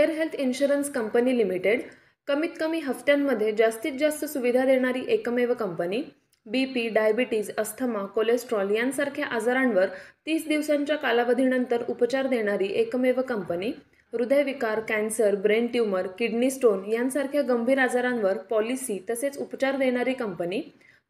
Care health insurance company limited कमीत कमी हफ्त्यांमध्ये जास्तीत जास्त सुविधा देणारी एकमेव company. BP, diabetes, asthma, cholesterol यांसारख्या आजारांवर 30 दिवसांच्या कालावधीनंतर उपचार देणारी एकमेव कंपनी। हृदयविकार, cancer, brain tumour, kidney stone यांसारख्या गंभीर आजारांवर पॉलिसी तसेच उपचार देणारी कंपनी।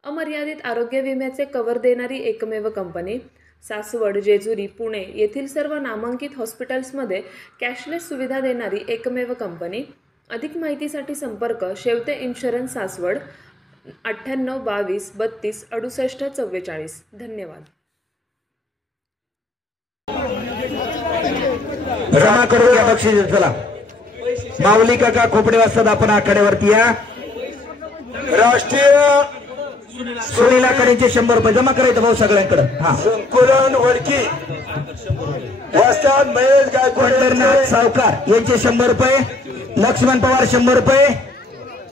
अमर्यादित आरोग्य विम्याचे कव्हर देणारी एकमेव कंपनी। सासवड, जेजुरी, पुणे येथील सर्व नामांकित हॉस्पिटल्समध्ये कॅशलेस सुविधा देणारी एकमेव कंपनी। अधिक माहितीसाठी संपर्क शेवते इन्शुरन्स, सासवड 98 22 32 68 44। धन्यवाद। जमा करून घ्या बक्षीस। चला माऊली काका खोपडे वाजतात, आपण आखाड्यावरती या। राष्ट्रीय सुनीलाकडेचे 100 रुपये जमा करायचं भाऊ सगळ्यांकडे। हा, संकुलन वडकी वाजतात महेश गायकवाड सावकार यांचे 100 रुपये। लक्ष्मण पवार 100 रुपये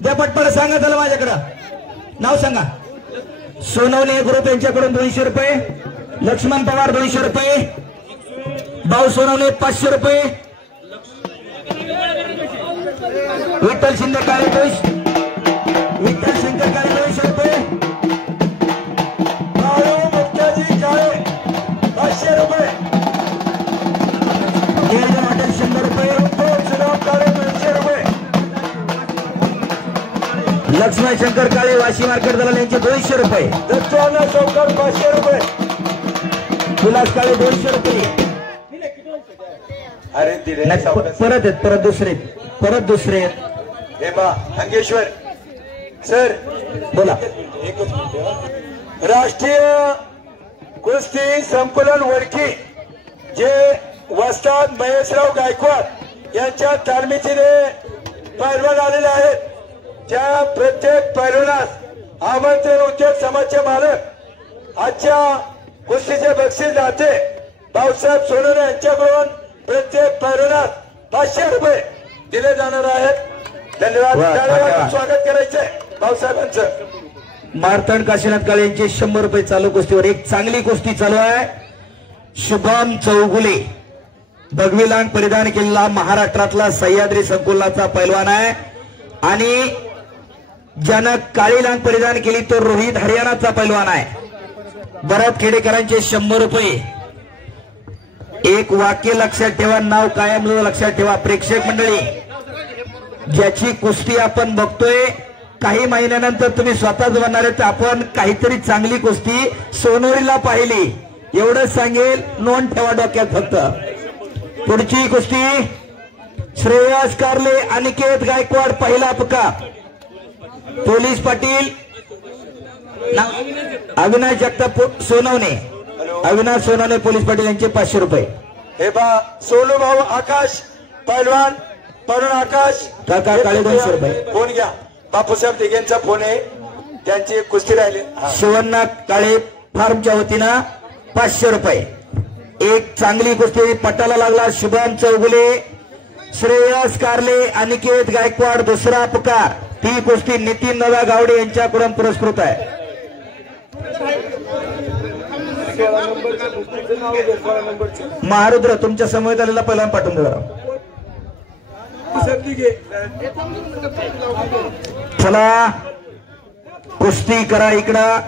द्या पटपट। सांगा चला माझ्याकडं नाव सांगा। सोनवणे ग्रुप यांच्याकडून 200 रुपये। लक्ष्मण पवार 200 रुपये। भाऊ सोनवणे 500 रुपये। विठ्ठल शिंदे काळे विठ्ठल शंकर काळे 200 रुपये। मुक्ताजी काळे 500 रुपये। हॉटेल 100 रुपये। काळे 200 रुपये। लक्ष्मण शंकर काळे वाशी मार्केट दलाल यांचे 200 रुपये। दत्ताना चौकर 500 रुपये। विलास काळे 200 रुपये। अरे दिले परत दुसरे हे बा अंगेश्वर सर बोला। राष्ट्रीय कुस्ती संकुलन वडकी जे वस्ताद महेशराव गायकवाड यांच्या तालमीचे पैलवान आलेले आहेत, त्या प्रत्येक पैलवानास आमंत्रण उद्योग समाजचे मालक आजच्या कुस्तीचे बक्षीस दाते भाऊसाहेब सोनवणे यांच्याकडून प्रत्येक पैलवानास 500 रुपये दिले जाणार आहेत। धन्यवाद। स्वागत करायचंय भाऊसाहेबांचं। मारतंड काशीनाथ काळे यांचे 100 रुपये चालू कुस्तीवर। एक चांगली कुस्ती चालू आहे। शुभम चौगुले भगवी लांग परिधान केलेला महाराष्ट्रातला सह्याद्री संकुलाचा पैलवान आहे आणि ज्यानं काळी लांग परिधान केली तो रोहित हरियाणाचा पैलवान आहे। भरत खेडेकरांचे 100 रुपये। एक वाक्य लक्षात ठेवा, नाव कायम लक्षात ठेवा प्रेक्षक मंडळी। ज्याची कुस्ती आपण बघतोय काही महिन्यानंतर तुम्ही स्वतःच म्हणणार आहे आपण काहीतरी चांगली कुस्ती सोनवरीला पाहिली, एवढंच सांगेल। नोंद ठेवा डोक्यात फक्त। पुढची कुस्ती श्रेयस कारले अनिकेत गायकवाड पहिला पुकार। पोलीस पाटील अविनाश जगताप सोनवणे, अविनाश सोनवणे पोलीस पाटील यांचे 500 रुपये। हे बा सोनू भाऊ आकाश पैलवान परुण आकाश काका काळे 200 रुपये। फोन घ्या, बापूसाहेब दिघेंचा फोन आहे, त्यांची कुस्ती राहिली। शिवण्णा काळे फार्मच्या वतीनं 500 रुपये। एक चांगली कुस्ती पटाला लागला। शुभम चौगुले, श्रेयस कारले, अनिकेत गायकवाड दुसरा पुकार। ती कुस्ती नितीन नव्या गावडे यांच्याकडून पुरस्कृत आहे। महारुद्र तुमच्या समवेत आलेला पहिला पाठवून द्या। चला कुस्ती करा इकडं।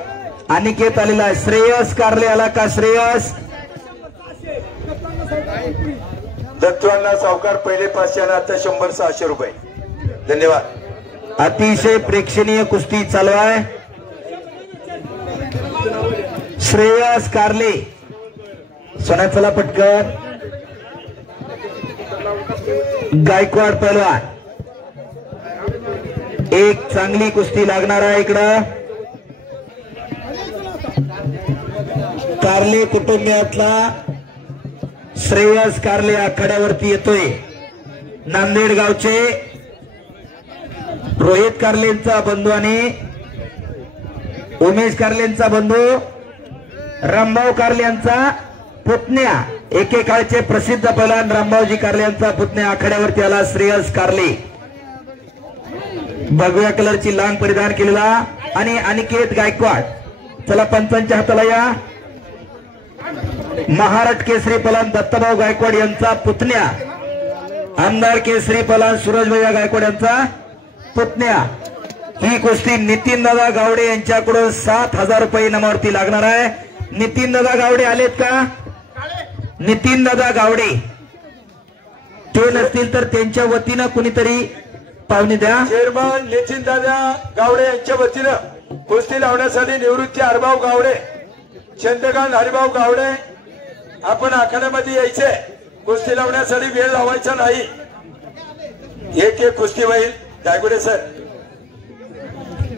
अनिकेत आलेला आहे। श्रेयस कारले आला का? श्रेयस दत्तवांना सावकार पहिले 500 आणि आता 100 600 रुपये। धन्यवाद। अतिशय प्रेक्षणीय कुस्ती चालू आहे। श्रेयस कारले सोना चला पटकन। गायकवाड पहलवान एक चांगली कुस्ती लागणार आहे इकडं। कारले कुटुंबियातला श्रेयस कारले आखाड्यावरती येतोय। नांदेड गावचे रोहित कारलेंचा बंधू आणि उमेश कारलेंचा बंधू रामभाऊ कारले यांचा पुतण्या, एकेकाळचे प्रसिद्ध पैलवान रामभाऊजी कारले यांचा पुतण्या आखाड्यावरती आला। श्रेयस कारले भगव्या कलरची लांग परिधान केलेला आणि अनिकेत गायकवाड। चला पंचांच्या हाताला या। महाराष्ट्र केसरी पैलवान दत्ताभाऊ गायकवाड यांचा पुतण्या आमदार केसरी पलान सूरज भैया गायकवाड यांचा पुतण्या। ही कुस्ती नितीन दादा गावडे यांच्याकडून 7,000 रुपये इनामावरती लागणार आहे। नितीन दादा गावडे आलेत का? नितीन दादा गावडे ते नसतील तर त्यांच्या वतीनं कुणीतरी पाहुणे द्या। चेअरमन नितीन दादा गावडे यांच्या वतीनं कुस्ती लावण्यासाठी निवृत्ती हरिभाऊ गावडे, चंद्रकांत हरिभाऊ गावडे आपण आखाड्यामध्ये यायचे। कुस्ती लावण्यासाठी वेळ लावायचा नाही। एक एक कुस्ती होईल। गायकवाडे सर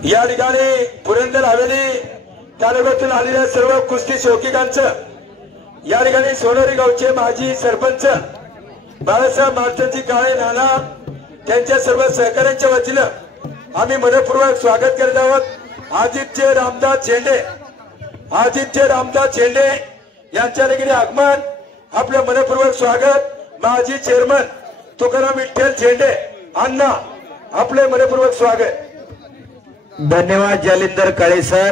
या ठिकाणी पुरंदर हवेली तालुक्यातून आलेल्या सर्व कुस्ती शौकीकांचं, या ठिकाणी सोनोरी गावचे माजी सरपंच बाळासाहेब मार्तनजी काळे नाना त्यांच्या सर्व सहकाऱ्यांच्या वतीनं आम्ही मनपूर्वक स्वागत करत आहोत। आदित्य रामदास झेंडे, आदित्य रामदास झेंडे यांच्या ठिकाणी आगमन, आपलं मनपूर्वक स्वागत। माजी चेअरमन तुकाराम विठ्ठल झेंडे अण्णा, आपले मनपूर्वक स्वागत। धन्यवाद जालिंदर काळे सर।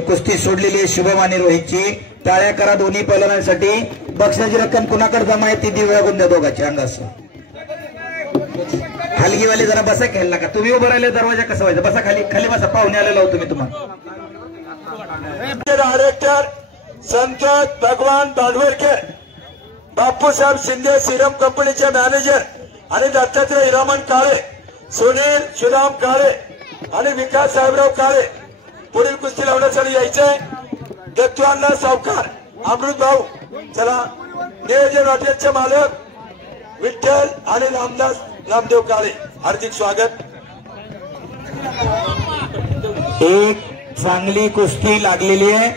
कुस्ती सोडलेली आहे शुभम आणि रोहितची। टाळ्या करा दोन्ही पैलवानांसाठी। बक्षिसाची रक्कम कुणाकडे जमा आहे ती दिव्यागून द्या दोघांची अंदाज। हलगीवाले जरा बसा खेळला का तुम्ही उभं राहिले दरवाजा कसा व्हायचा? बसा खाली, खाली बसा, पाहुणे आलेला होतो मी तुम्हाला। डायरेक्टर संतोष भगवान दांडवरकर, बापूसाहेब शिंदे सिरम कंपनीचे मॅनेजर आणि दत्तात्रय हिरामन काळे, सुनील सुदाम काळे आणि विकास साहेबराव काळे पुढील कुस्ती लावण्यासाठी यायचंय। दत्तवांना सावकार अमृत भाऊ, चला। नियोजन हॉटेलचे मालक विठ्ठल आणि रामदास नामदेव काळे, हार्दिक स्वागत। एक चांगली कुस्ती लागलेली आहे।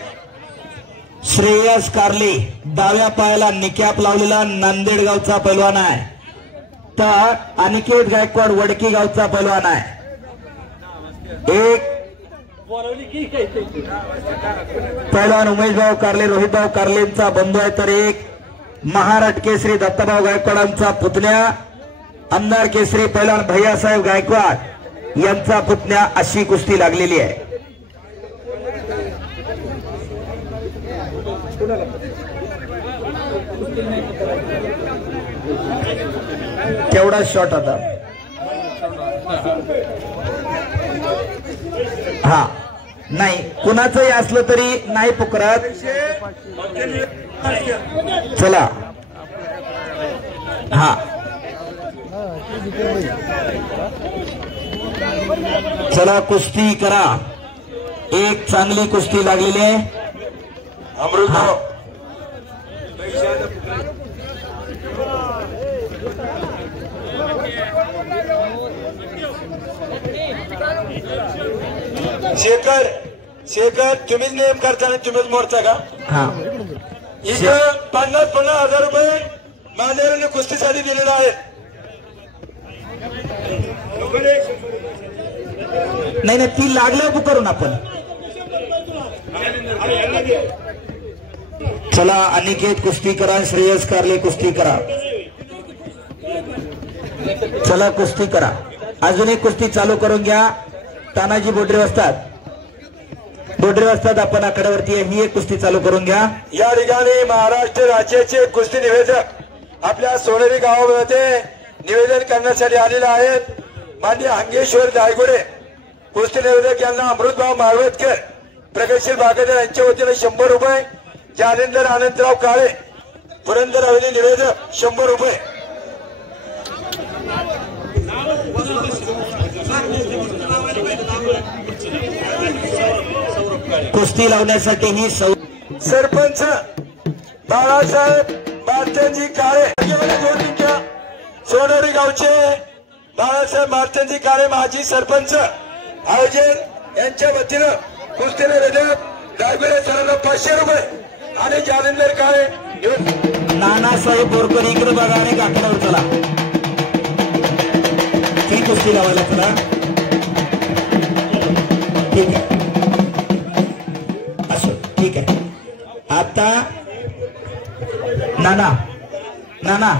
श्रेयस कारले डाव्या पायाला निकॅप लावलेला नांदेड गावचा पैलवान आहे, तर अनिकेत गायकवाड वडकी गावचा पैलवान आहे। एक पैलवान उमेशभाऊ कारले रोहितभाऊ कारलेंचा बंधू आहे, तर एक महाराष्ट्र केसरी दत्ताभाऊ गायकवाडांचा पुतण्या आमदार केसरी पैलवान भैयासाहेब गायकवाड यांचा पुतण्या अशी कुस्ती लागलेली आहे। केवढा शॉट आता? हा नाही, कुणाचंही असलं तरी नाही पुकारत। चला हा चला कुस्ती करा। एक चांगली कुस्ती लागलेली आहे। अमृतभाऊ शेखर, शेखर तुम्हीच नियम करताना तुम्हीच मोडता का? हा इथं 50,000 रुपये मान्यवरांनी कुस्तीसाठी दिलेला आहे। नाही नाही, ती लागल्यावर करून आपण। चला अनिकेत कुस्ती करा, श्रेयस कारले कुस्ती करा। चला कुस्ती करा। अजून एक कुस्ती चालू करून घ्या। तानाजी बोडरे वाजतात, बोडरे वाजतात, आपण आखाड्यावरती आहे। ही एक कुस्ती चालू करून घ्या। या ठिकाणी महाराष्ट्र राज्याचे कुस्ती निवेदक आपल्या सोनेरी गावामध्ये निवेदन करण्यासाठी आलेले आहेत। माननीय हंगेश्वर दायगुडे कुस्ती निवेदक यांना अमृतभाऊ माळवतकर प्रगतशील बागायतदार यांच्या वतीने 100 रुपये। जालिंदर आनंदराव काळे पुरंदर हवेली निवेदक 100 रुपये। कुस्ती लावण्यासाठी ही सरपंच बाळासाहेब मार्तनजी काळे, सोनोरी गावचे बाळासाहेब मार्तनजी काळे माजी सरपंच आयोजन यांच्या वतीनं कुस्ती निवेदक गायकवाड सरांना 500 रुपये आणि जालिंदर काळे। नानासाहेब बोरकर इकडे बघा आणि आखाड्यावर चला। ती कुस्ती लावायला चला, ठीक आहे, असो ठीक आहे। आता नाना नाना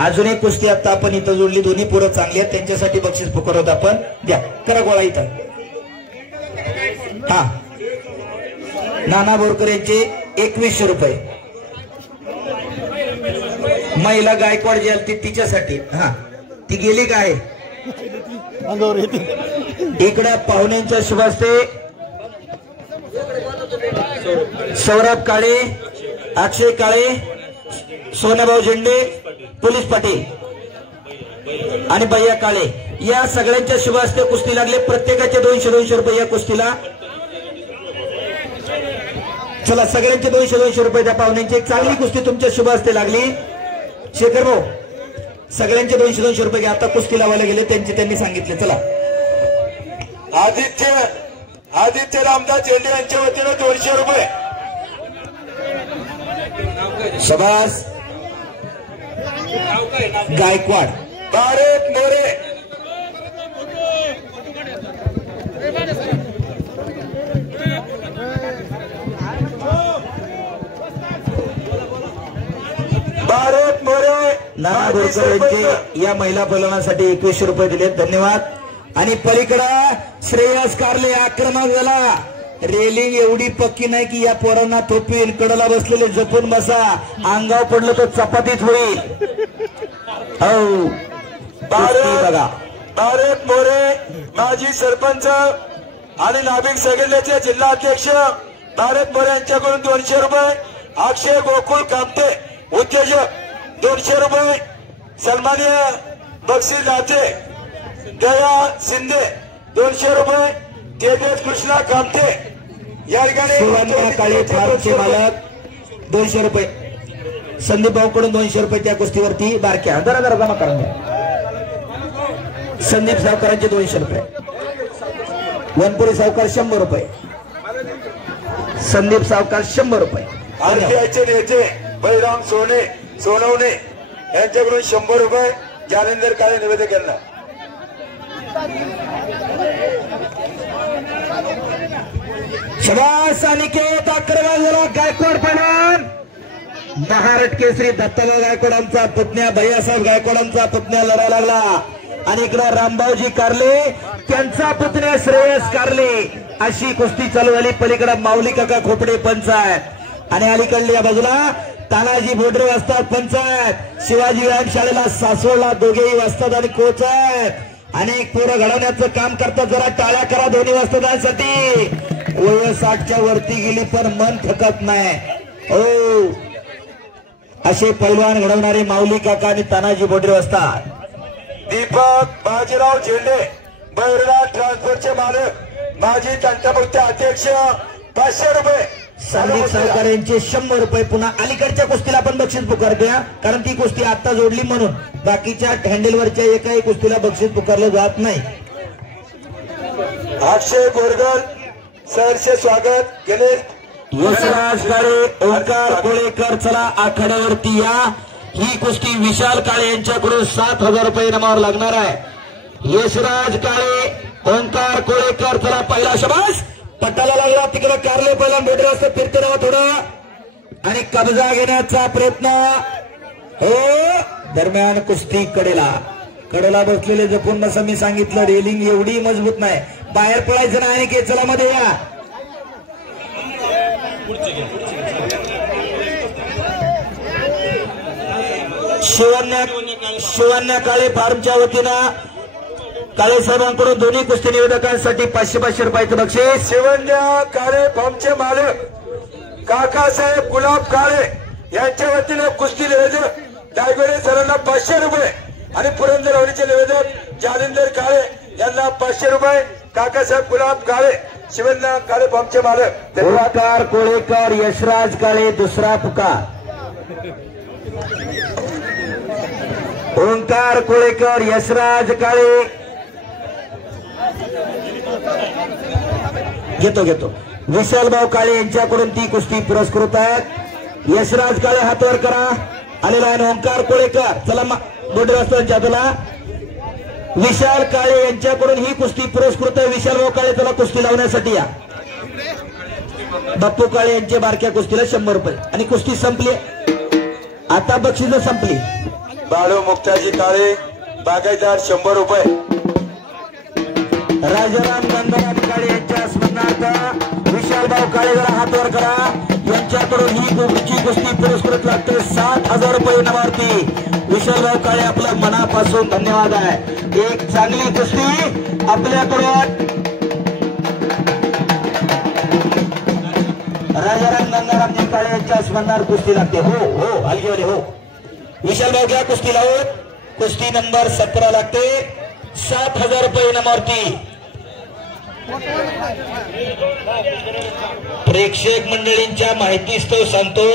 अजून एक कुस्ती आता आपण इथं जोडली, दोन्ही पोरं चांगली आहेत, त्यांच्यासाठी बक्षीस पुकारवत आपण। द्या करा गोळा इथं। हा नाना बोरकर यांचे 2100 रुपये, महिला गायकवाड जी आली तिच्यासाठी. हा ती गेली काय इकडे पाहुण्यांच्या शुभ हस्ते सौरभ काळे, अक्षय काळे, सोनाभाऊ झेंडे, पोलीस पाटील आणि भैया काळे या सगळ्यांच्या शुभ हस्ते कुस्ती लागले. प्रत्येकाचे 200-200 रुपये या कुस्तीला. चला सगळ्यांचे 200-200 रुपये त्या पाहुण्यांची एक चांगली कुस्ती तुमच्या शुभ हस्ते लागली. शेखर भाऊ सगळ्यांचे 200-200 रुपये आता कुस्ती लावायला गेले त्यांचे त्यांनी सांगितले. चला आदित्य रामदास झेंडे यांच्या वतीने 200 रुपये. शबास गायकवाड, भारत मोरे, भारत मोरे नाना बोरकर यांचे या महिला पलवानासाठी 2100 रुपये दिले. धन्यवाद. आणि पलीकडे श्रेयस कारले आक्रमक झाला. रेलिंग एवढी पक्की नाही की या पोरांना थोपील. कडला बसलेले जपून बसा, अंगाव पडलं तर चपातीच होईल. हो बघा भारत मोरे माजी सरपंच आणि नाभिक सगळ्याचे जिल्हा अध्यक्ष भारत मोरे यांच्याकडून 200 रुपये. अक्षय गोकुळ कामते उद्योजक 200 रुपये. सन्माननीय बक्षीस दाते दया शिंदे 200 रुपये. तेजस कृष्णा कामते या ठिकाणी सुवर्ण काळे फार्मचे मालक 200 रुपये. संदीप भाऊ कडून 200 रुपये त्या कुस्तीवरती बारक्या जरा जमा करून द्या. संदीप सावकारांचे 200 रुपये. वनपुरी सावकार 100 रुपये. संदीप सावकार 100 रुपये. आरपीआयचे नेते बळीराम सोनवणे यांच्याकडून 100 रुपये. जालिंदर काळे निवेदक यांना. शबास अनिकेत अग्रवाल जरा गायकवाड पैलवान. महाराष्ट्र केसरी दत्ताला गायकवाडांचा पुतण्या, भैयासाहेब गायकवाडांचा पुतण्या लढायला लागला. आणि इकडे रामभाऊजी कारले त्यांचा पुतण्या श्रेयस कारले अशी कुस्ती चालू झाली. पलीकडे माऊली काका खोपडे पंच आहेत आणि अलीकडल्या बाजूला तानाजी बोडरे वाजतात पंच आहेत. शिवाजी व्यायाम शाळेला सासवडला दोघेही वाजतात आणि कोच आहेत. अनेक पोरं घडवण्याचं काम करतात. जरा टाळ्या करा दोन्ही वाजतासाठी. वय 60च्या वरती गेली पण मन थकत नाही. हो असे पैलवान घडवणारे माऊली काका आणि तानाजी बोडरे असतात. दीपक बाजीराव झेंडे बैरला ट्रान्सफरचे मालक माजी तंटमुक्त अध्यक्ष 500 रुपये. संदीप सावकार यांचे 100 रुपये. पुन्हा अलीकडच्या कुस्तीला आपण बक्षीस पुकारतोय कारण ती कुस्ती आता जोडली म्हणून. बाकीच्या हँडलवरच्या एकाही कुस्तीला बक्षीस पुकारलं जात नाही. अक्षय गोरगल सहर्ष स्वागत. गणेश यशराज काळे, ओंकार कोळेकर चला आखाड्यावरती या. ही कुस्ती विशाल काळे यांच्याकडून 7000 रुपये इनामावर लागणार आहे. यशराज काळे, ओंकार कोळेकर चला पहिला. शबास पटाला लागला तिकडे कारले पहिला बोडरे असं फिरते राहा थोडं आणि कब्जा घेण्याचा प्रयत्न. हो दरम्यान कुस्ती कडेला बसलेले जपून नसं मी सांगितलं. रेलिंग एवढी मजबूत नाही. बाहेर पडायचं नाही की चला मध्ये या. शिवन्या काळे फार्मच्या वतीनं काळे साहेबांकडून दोन्ही कुस्ती निवेदकांसाठी 500-500 रुपयाचं बक्षीस. शिवन्या काळे फार्मचे मालक काकासाहेब गुलाब काळे यांच्या वतीने कुस्ती निवेदक डायगोडे सरांना 500 रुपये आणि पुरंदर हवडीचे निवेदक जालिंदर काळे यांना 500 रुपये. काकासाहेब गुलाब काळे शिवन्या काळे फार्मचे मालक. ओंकार कोळेकर, यशराज काळे दुसरा पुकार. ओंकार कोळेकर, यशराज काळे घेतो. विशालभाऊ काळे यांच्याकडून ती कुस्ती पुरस्कृत आहेत. यशराज काळे हातवर करा आलेला आहे. ओंकार कोळेकर चला बोडरवास्तांच्या तुला. विशाल काळे यांच्याकडून ही कुस्ती पुरस्कृत आहे. विशालभाऊ काळे चला कुस्ती लावण्यासाठी या. बाप्पू काळे यांच्या बारक्या कुस्तीला 100 रुपये आणि कुस्ती संपली. आता बक्षीस संपली. बाळू मुक्ताजी काळे बागायतदार 100 रुपये. राजाराम नंदराम काळे यांच्या स्मरणार्थ विशालभाऊ काळे जरा हात वर करा. यांच्याकडून ही कुस्ती पुरस्कृत लागते 7000 रुपये इनामावरती. विशालभाऊ काळे आपलं मनापासून धन्यवाद आहे. एक चांगली कुस्ती आपल्याकडून राजाराम गंगारामजी काळे यांच्या स्मरणार्थ कुस्ती लागते. हो हो हलगीवाले हो. विशालभाऊ घ्या कुस्ती लावून. कुस्ती नंबर 17 लागते. 7,000 रुपये इनामावरती. प्रेक्षक मंडळींच्या माहितीस्तव सांगतो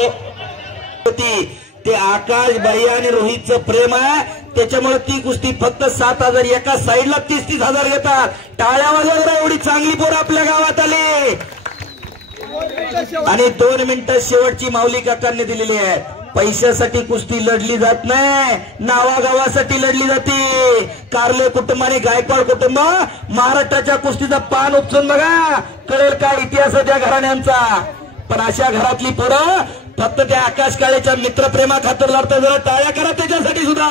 ते आकाश बाई आणि रोहितचं प्रेम आहे, त्याच्यामुळे ती कुस्ती फक्त 7,000. एका साईडला 30,000 घेतात. टाळ्या वाजवा, एवढी चांगली पोरं आपल्या गावात आली. आणि 2 मिनिटं शेवटची माऊली काकांनी दिलेली आहे. पैशासाठी कुस्ती लढली जात नाही, नावागावासाठी लढली जाते. कारले कुटुंब आणि गायकवाड कुटुंब महाराष्ट्राच्या कुस्तीचा पान उपसून बघा, कळेल काय इतिहास आहे त्या घराण्यांचा. पण अशा घरातली पोरं फक्त त्या आकाश काळेच्या मित्रप्रेमा खातर लढतात. जरा टाळ्या करा त्याच्यासाठी सुद्धा.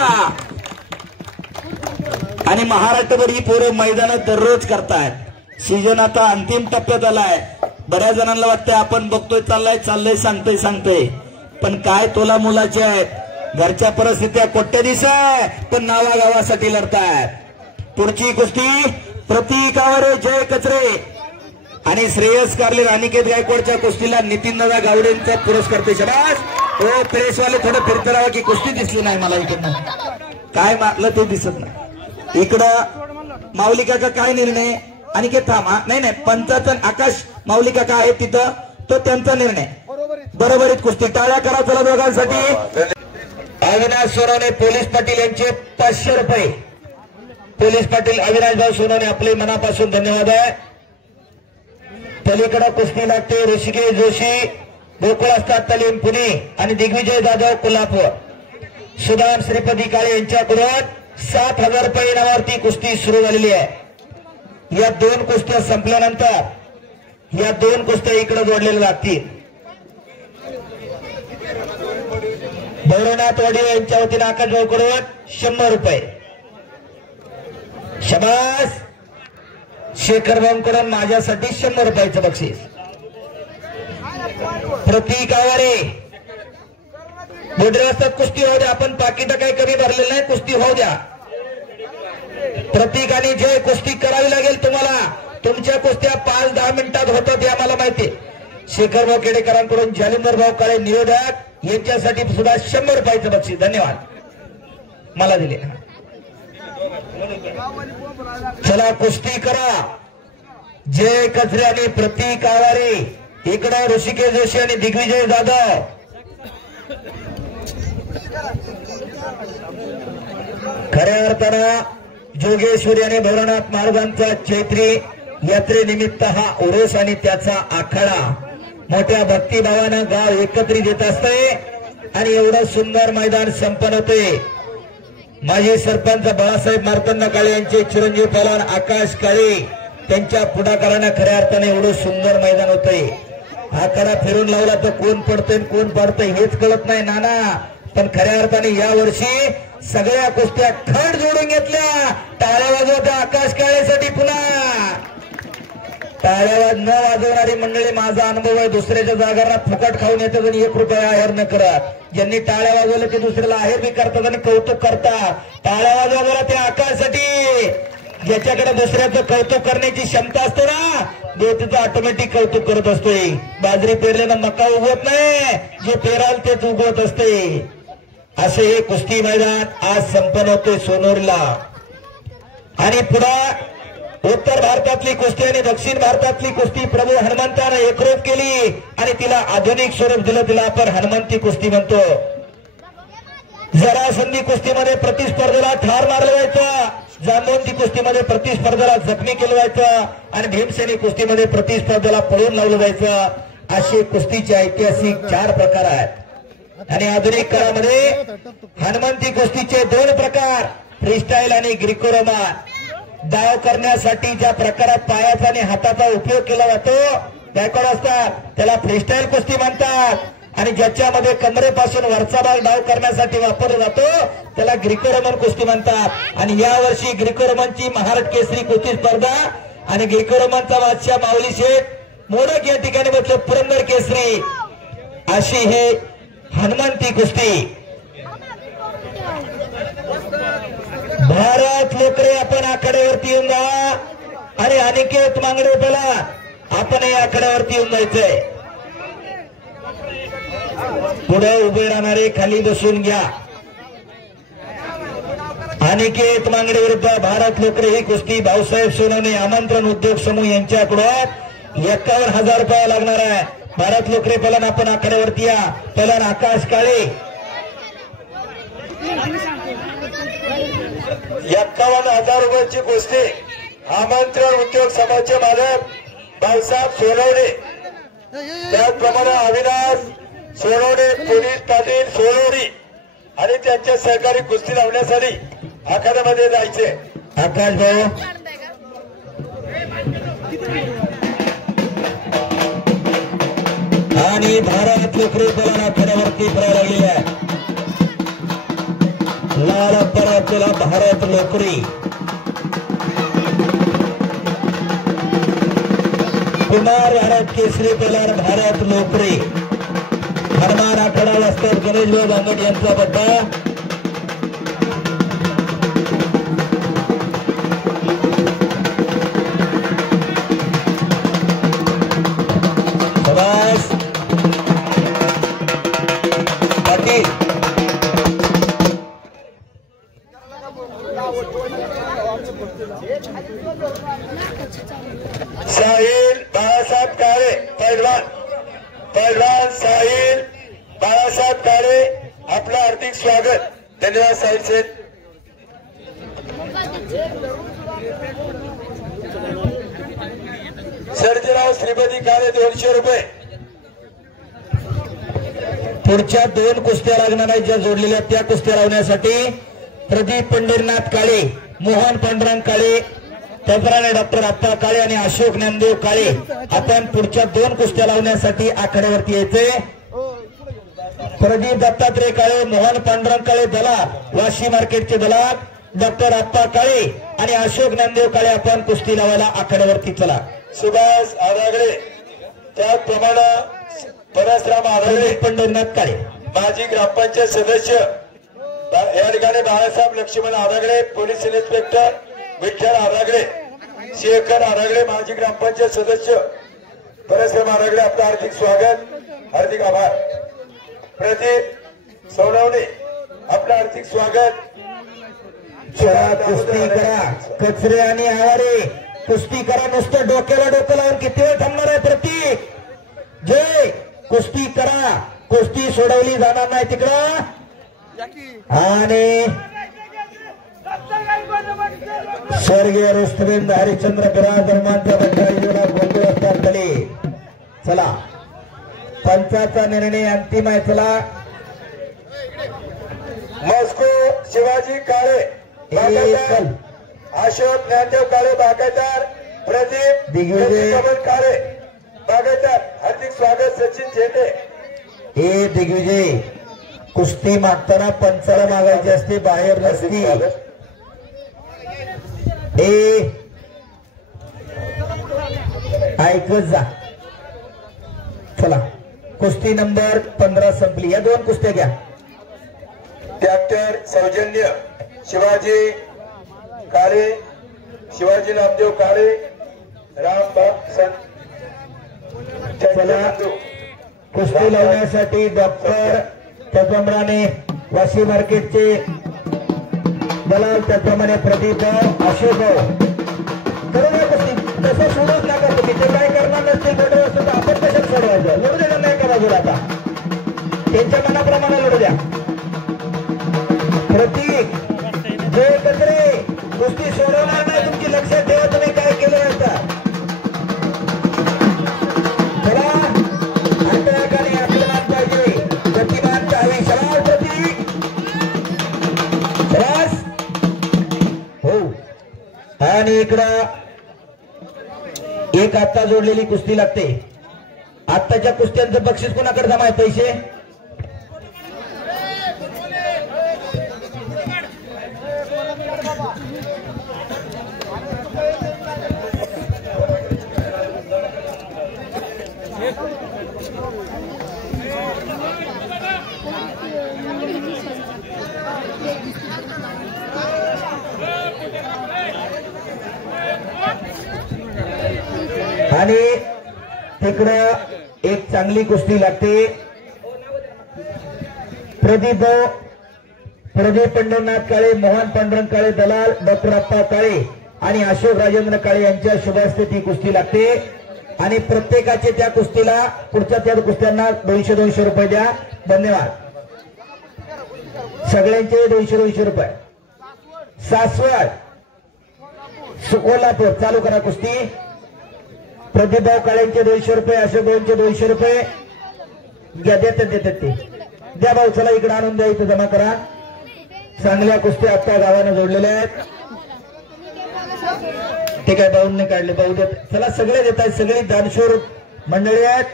आणि महाराष्ट्रभर ही पोरं मैदानात दररोज करतायत. सीजन आता अंतिम टप्प्यात आलाय. बऱ्याच जणांना वाटतंय आपण बघतोय चाललंय सांगतोय पण काय तोला मुलाचे आहेत. घरच्या परिस्थित्या कोट्याधीश आहे, पण नावागावासाठी लढतायत. पुढची कुस्ती प्रतीकावर जय कचरे आणि श्रेयस कारले अनिकेत गायकवाडच्या कुस्तीला नितीन दादा गावडेंचा पुरस्कार. ते शबास. हो प्रेसवाले थोडं फिरतरावा की कुस्ती दिसली नाही मला इकडनं. काय मारलं ते दिसत नाही. इकडं माऊली काका काय निर्णय. अनिकेत थांबा. नाही पंचाचा आकाश माऊली काका आहे तिथं, तो त्यांचा निर्णय. बरोबरीत कुस्ती. टाळ्या करा चला दोघांसाठी. अविनाश सोनवणे पोलीस पाटील यांचे 500 रुपये. पोलीस पाटील अविनाश भाऊ सोनवणे आपले मनापासून धन्यवाद आहे. पलीकडे कुस्ती लागते ऋषिकेश जोशी गोकुळास्ताद तालीम पुणे आणि दिग्विजय जाधव कोल्हापूर. सुदाम श्रीपती काळे यांच्याकडून 7,000 रुपये इनामावरती कुस्ती सुरू झालेली आहे. या 2 कुस्त्या संपल्यानंतर या 2 कुस्त्या इकडे जोडलेल्या लागतील. भैरवनाथ वाडे यांच्या वतीने आकाश भाऊकडून 100 रुपये. शबास. शेखर भाऊंकडून माझ्यासाठी 100 रुपयाचं बक्षीस. प्रतीक आवारे बोडरे असतात. कुस्ती होऊ द्या. आपण पाकिट काही कमी भरलेलं नाही. कुस्ती होऊ द्या. प्रतीक आणि जय कुस्ती करावी लागेल तुम्हाला. तुमच्या कुस्त्या 5-10 मिनिटात होतात हे आम्हाला माहिती. शेखर भाऊ केडेकरांकडून जालिंदर भाऊ काळे निवेदक यांच्यासाठी सुद्धा 100 रुपयाचं बक्षीस. धन्यवाद मला दिले. चला कुस्ती करा. जय कचरे आणि प्रतीक आवारे. इकडे ऋषिकेश जोशी आणि दिग्विजय जाधव. खऱ्या अर्थानं जोगेश्वरी आणि भैरवनाथ महाराजांचा चैत्री यात्रेनिमित्त हा उरूस आणि त्याचा आखाडा मोठ्या भक्तिभावानं गाव एकत्रित येत असते आणि एवढं सुंदर मैदान संपन्न होते. माजी सरपंच बाळासाहेब मार्तंड काळे यांचे चिरंजीव पहलवान आकाश काळे त्यांच्या पुढाकारानं खऱ्या अर्थाने एवढं सुंदर मैदान होते. आखाडा फिरून लावला तर कोण पडतंय कोण पडतंय हेच कळत नाही नाना. पण खऱ्या अर्थाने या वर्षी सगळ्या कुस्त्या खड जोडून घेतल्या. टाळ्या वाजवत्या आकाश काळेसाठी. पुन्हा टाळ्या न वाजवणारी मंडळी माझा अनुभव आहे दुसऱ्याच्या जागांना फुकट खाऊन येतात आणि 1 रुपया आहेर न करत. ज्यांनी टाळ्या वाजवल्या ते दुसऱ्याला आहेर बी करतात आणि कौतुक करतात. टाळ्या वाजवा त्या आकाशासाठी. ज्याच्याकडे दुसऱ्याचं कौतुक करण्याची क्षमता असते ना देवतेचं ऑटोमॅटिक कौतुक करत असतोय. बाजरी पेरल्यानं मका उगवत नाही, जे पेराल तेच उगवत असते. असे हे कुस्ती मैदान आज संपन्न होते सोनोरला. आणि पुढे उत्तर भारतातली कुस्ती आणि दक्षिण भारतातली कुस्ती प्रभू हनुमंतानं एकरूप केली आणि तिला आधुनिक स्वरूप दिलं. तिला आपण हनुमंती कुस्ती म्हणतो. जरासंधी कुस्तीमध्ये प्रतिस्पर्धेला ठार मारलं जायचं. जांबवंती कुस्तीमध्ये प्रतिस्पर्धेला जखमी केलं जायचं आणि भीमसेनी कुस्तीमध्ये प्रतिस्पर्धेला पळून लावलं जायचं. असे कुस्तीचे ऐतिहासिक 4 प्रकार आहेत. आणि आधुनिक काळामध्ये हनुमंती कुस्तीचे 2 प्रकार फ्रीस्टाईल आणि ग्रीको रोमन. डाव करण्यासाठी ज्या प्रकारात पायाचा आणि हाताचा उपयोग केला जातो गायकवाड असतात त्याला फ्रीस्टाईल कुस्ती म्हणतात. आणि ज्याच्यामध्ये कमरेपासून वरचा भाग डाव करण्यासाठी वापरला जातो त्याला ग्रीको रोमन कुस्ती म्हणतात. आणि यावर्षी ग्रीको रोमनची महाराष्ट्र केसरी कुस्ती स्पर्धा आणि ग्रीको रोमनचा बादशाह माऊली शेठ मोडक या ठिकाणी बसले पुरंदर केसरी. अशी हे हनुमंती कुस्ती. भारत लोकरे आपण आकड्यावरती येऊन जा आणि अनिकेत मांगडे बोला आपण या आकड्यावरती येऊन जायचंय. पुढे उभे राहणारे खाली बसून घ्या. अनिकेत मांगडे विरुद्ध भारत लोकरे ही कुस्ती भाऊसाहेब सोनवणे आमंत्रण उद्योग समूह यांच्याकडून 51,000 रुपये लागणार आहे. भारत लोकरे पलन आपण आकड्यावरती या. पलन आकाश काळे 51,000 रुपयाची कुस्ती आमंत्रण उद्योग समाजचे मालक भाऊसाहेब सोनवणे, त्याचप्रमाणे अविनाश सोनवणे, पोलीस पाटील सोनवणे आणि त्यांच्या सहकारी कुस्ती लावण्यासाठी आखाड्यामध्ये जायचे. आकाश भाऊ आणि भारत लोकरे पलन आखाड्यावरती फिरायला लागलेली आहे. लाल परातीला भारत लोकरे, कुमार भारत केसरी पलार भारत लोकरे. हनुमान आखाडा वास्तव गणेश भाऊ बांगट यांचा बड्डा. सुभाष पाटील साहिल बाळासाहेब काळे पैलवान, पैलवान साहिल बाळासाहेब काळे आपलं हार्दिक स्वागत. धन्यवाद साहिल शेठ. सर्जेराव श्रीपती काळे 200 रुपये. पुढच्या 2 कुस्त्या लागणार आहेत ज्या जोडलेल्या त्या कुस्त्या लावण्यासाठी प्रदीप पंढरीनाथ काळे, मोहन पांडुरंग काळे, त्याचप्रमाणे डॉक्टर अप्पा काळे आणि अशोक ज्ञानदेव काळे आपण पुढच्या 2 कुस्त्या लावण्यासाठी आखाड्यावरती यायचे. प्रदीप दत्तात्रय काळे, मोहन पांडुरंग काळे दलाल, वाशी मार्केटचे दलाल डॉक्टर अप्पा काळे आणि अशोक ज्ञानदेव काळे आपण कुस्ती लावायला आखाड्यावरती चला. सुभाष आरागडे, त्याचप्रमाणे परसराम आरागडे, पंढरीनाथ काळे माजी ग्रामपंचायत सदस्य या ठिकाणी बाळासाहेब लक्ष्मण आरागडे, पोलीस इन्स्पेक्टर विठ्ठल आरागडे, शेखर आरागडे माजी ग्रामपंचायत सदस्य परसराम आरागडे आपलं हार्दिक स्वागत, हार्दिक आभार. प्रदीप सोनवणे आपलं हार्दिक स्वागत. चला कुस्ती करा, कचरे आणि आवारे कुस्ती करा. नुसतं डोक्याला डोकं लावून किती वेळ थांबणार आहे प्रतीक? जय कुस्ती करा, कुस्ती सोडवली जाणार नाही तिकडं. आणि स्वर्गीय रुस्तमेंद्र हरिश्चंद्र बिराजरमानच्या बंधारीला गोकुळ असतात तले. चला पंचाचा निर्णय अंतिम आहे. चला मस्को शिवाजी काळे बागायतदार, अशोक ज्ञानदेव काळे बागायतदार, प्रदीप दिग्विजय काळे बागायतदार हार्दिक स्वागत. सचिन झेंडे. हे दिग्विजय कुस्ती मागताना पंचाला मागायची असते, बाहेर नसती. ऐकत जा. चला कुस्ती नंबर 15 संपली. या 2 कुस्त्या घ्या. ट्रॅक्टर सौजन्य शिवाजी काळे, शिवाजी नामदेव काळे, राम चला कुस्ती लावण्यासाठी डॉक्टर, त्याचप्रमाणे वाशी मार्केटचे दलाल, त्याचप्रमाणे प्रदीप, अशोक करू नका कुस्ती. तसं सोडूच नका तुम्ही. ते काय करणार नसतील मोठे असतो तर आपण कशात सोडवायचं? लढू देणार नाही का बाजूला? आता त्यांच्या मनाप्रमाणे लढू द्या. प्रतीक जय कचरे कुस्ती सोडवणार नाही तुमची. लक्षात ठेवा तुम्ही काय केलं नसतं. चला अंतराकाने आपल्याला पाहिजे प्रतिमान चावी. शराब प्रतीक शरास हो. आणि इकडं एक आत्ता जोडलेली कुस्ती लागते. आत्ताच्या कुस्त्यांचं बक्षीस कोणाकडे जमा आहे? पैसे आणि तिकडं एक चांगली कुस्ती लागते. प्रदीप पंढरनाथ काळे, मोहन पांडुरंग काळे दलाल, डॉक्टर अप्पा काळे आणि अशोक राजेंद्र काळे यांच्या शुभ हस्ते ती कुस्ती लागते. आणि प्रत्येकाचे त्या कुस्तीला पुढच्या त्या कुस्त्यांना 200-200 रुपये द्या. धन्यवाद. सगळ्यांचे 200-200 रुपये. सासवड कोल्हापूर चालू करा कुस्ती. प्रदीपभाऊ काळेंचे 200 रुपये, अशोक भाऊंचे 200 रुपये घ्या. देतात ते द्या भाऊ. चला इकडे आणून द्या, इथं जमा करा. चांगल्या कुस्त्या आता गावाने जोडलेल्या आहेत. ठीक आहे, भाऊंनी काढले, भाऊ देत. चला सगळे देत आहेत, सगळी दानशूर मंडळी आहेत.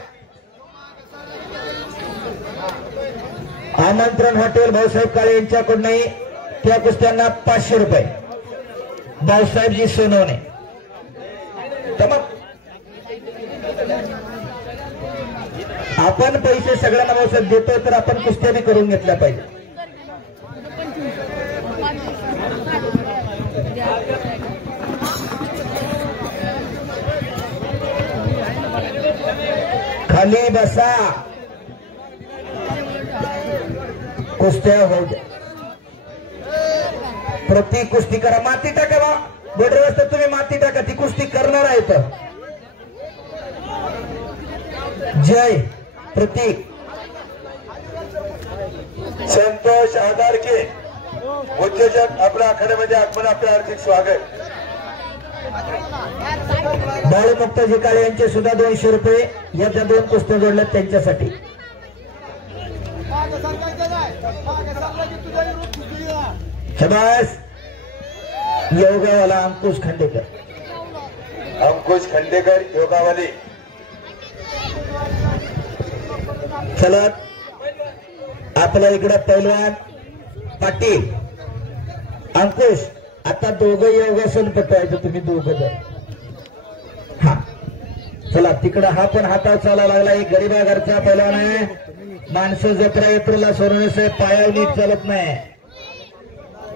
आमंत्रण हॉटेल भाऊसाहेब काळे यांच्याकडूनही त्या कुस्त्यांना 500 रुपये. भाऊसाहेबजी सोनवणे. आपण पैसे सगळ्यांना भाऊसाहेब देतो, तर आपण कुस्त्या बी करून घेतल्या पाहिजे. खाली बसा, कुस्त्या होऊ द्या. प्रति कुस्ती करा. माती टाका बा. बोर्डर असतात तुम्ही माती टाका. ती कुस्ती करणार आहे. तर जय प्रतीक. संतोष आधारके उद्योजक आपल्या आखाड्यामध्ये आगमन. आपलं हार्दिक स्वागत. बाळमुक्ताजी काळे यांचे सुद्धा 200 रुपये. या ज्या 2 कुस्त्या जोडल्यात त्यांच्यासाठी. शबास. योगावाला अंकुश खंडेकर योगावाली. चला आपल्या इकडे पैलवान पाटील अंकुश. आता दोघं योगासन पटवायचं तुम्ही दोघं जर. हा चला तिकडं. हा पण हातावर चालायला लागला. एक गरीबा घरचा पैलवान आहे. माणसं जत्रा येत्रेला सोडवण्याचे पायावर नीट चालत नाही.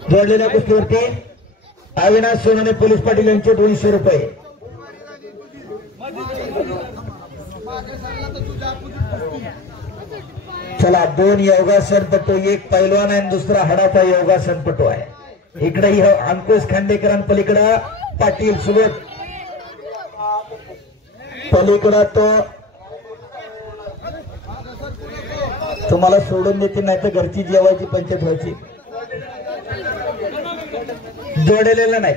जोडलेल्या कुस्तीवरती अविनाश सोनवणे पोलीस पाटील यांचे 200 रुपये. चला 2 योगासनपटू. एक पैलवान आहे, दुसरा हडाचा योगासनपटू आहे. इकडे अंकुश खांडेकर, पलीकडं पाटील सुबोध. पलीकडं तो तुम्हाला सोडून देते, नाही तर घरची जेवायची पंचायत व्हायची. जोडलेलं नाही.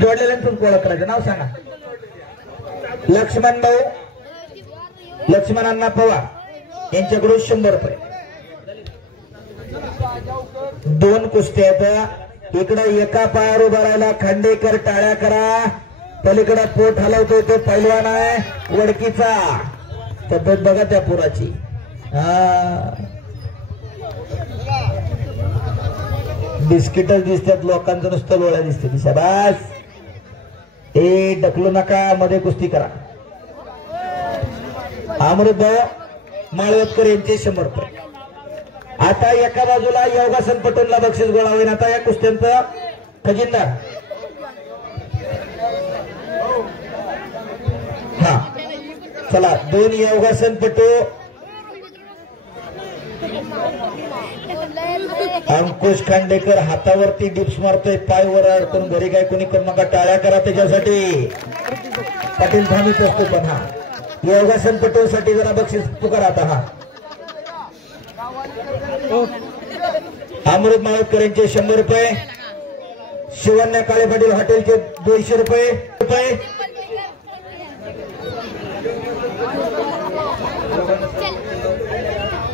जोडलेलं तुम्ही ओळख करायचं. नाव सांगा. लक्ष्मण भाऊ, लक्ष्मण अण्णा पवार यांच्याकडून 100 रुपये. 2 कुस्त्या आहेत. इकडं एका पायावर उभा राहिला खांडेकर. टाळ्या करा. पलीकडं पोट हलवतोय तो पैलवान आहे वडकीचा. तब्येत बघा त्या पुराची. बिस्किटच दिसतात लोकांचं, नुसतं लोळ्या दिसते. शाबास. ए ढकलू नका, मध्ये कुस्ती करा. अमृतभाऊ माळवतकर यांचे 100 रुपये. आता एका बाजूला योगासन पटूनला बक्षीस गोळा होईल. आता या कुस्त्यांचा खजिनदार. हा चला 2 योगासन पटू. अंकुश खांडेकर हातावरती डिप्स मारतोय, पाय वर अडकून. घरी काय कोणी करू नका. टाळ्या करा त्याच्यासाठी. पाटील थांबीत असतो. पण हा योगासन पटूसाठी जरा बक्षीस पुकार. आता हा अमृत माळवतकर यांचे 100 रुपये. शिवण्या काळे पाटील हॉटेलचे 200 रुपये.